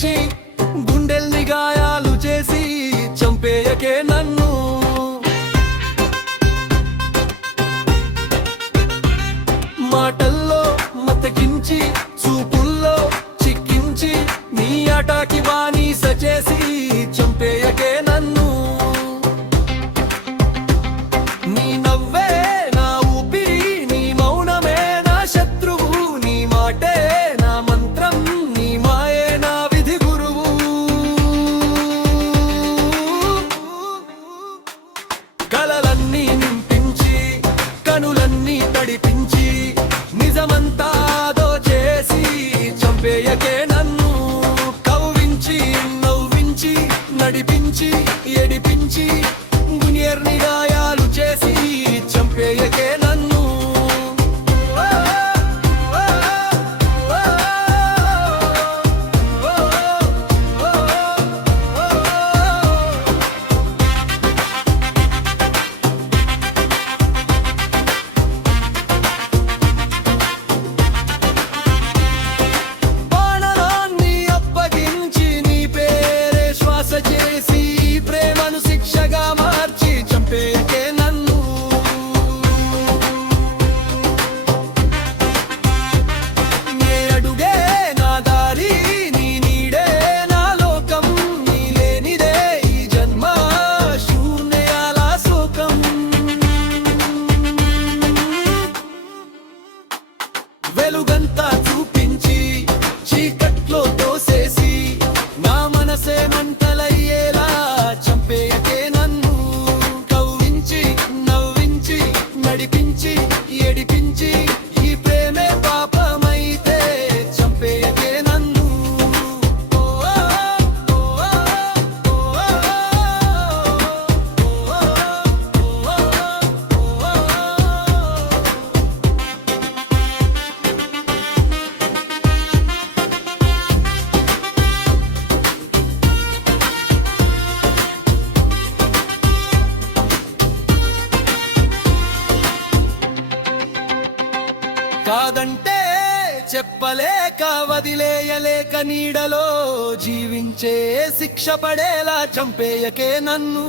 కవ్వించి గుండెల్ని గాయాలు చేసి చంపేయకే నన్ను. మాటల్లో మతకించి చూపుల్లో చిక్కించి నీ ఆటకి బానిస చేసి చంపేయకే నన్ను. నీ నవ్వే నా ఊపిరి, నీ మౌనమే నా శత్రువు, నీ మాటే నా మంత్రం, నీ మాయే నా విధి గురువు. కలలన్నీ నింపించి కనులన్నీ తడిపించి నిజమంతా దోచేసి చంపేయకే నన్ను. కవ్వించి నవ్వించి నడిపించి ఎడిపించి గునియర్ని గాయాలు చేసి చంపేయకే నన్ను. ప్రాణాన్ని అప్పగించి నీ పేరే శ్వాస చేసి ప్రేమను శిక్షగా మార్చి చంపేయకే నన్ను. నే అడుగే నా దారి, నీ నీడే నా లోకం, నీ లేనిదే ఈ జన్మ శూన్యాల శోకం. వెలుగంతా చూపించి చీకట్లో తోసేసి నా మనసే మంటలయ్యేలా చంపేయకే నన్ను. కవ్వించి నవ్వించి నడిపించి ఎడిపించి ఈ ప్రేమే పాపమైతే చంపేయకే నన్ను. ఓ ఓ ఓ ఓ ఓ కాదంటే చెప్పలేక వదిలేయలేక నీడలో జీవించే శిక్ష పడేలా చంపేయకే నన్ను.